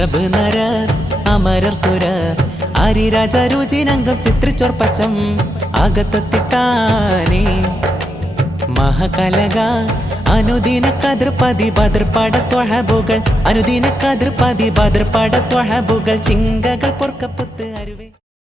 Arab നരർ അമരർ സുരർ ആരിരാജ രുചിനംഗം ചിത്രിച്ചോർ പച്ചം ആകത്തെത്തിട്ടാനേ മഹാകലക അനുദിന കതിർപതി ബദർപട സ്വഹബുകൾ അനുദിന കതിർപതി ബദർപട സ്വഹബുകൾ ചിങ്കകൾ പൊർക്കപ്പുത്ത്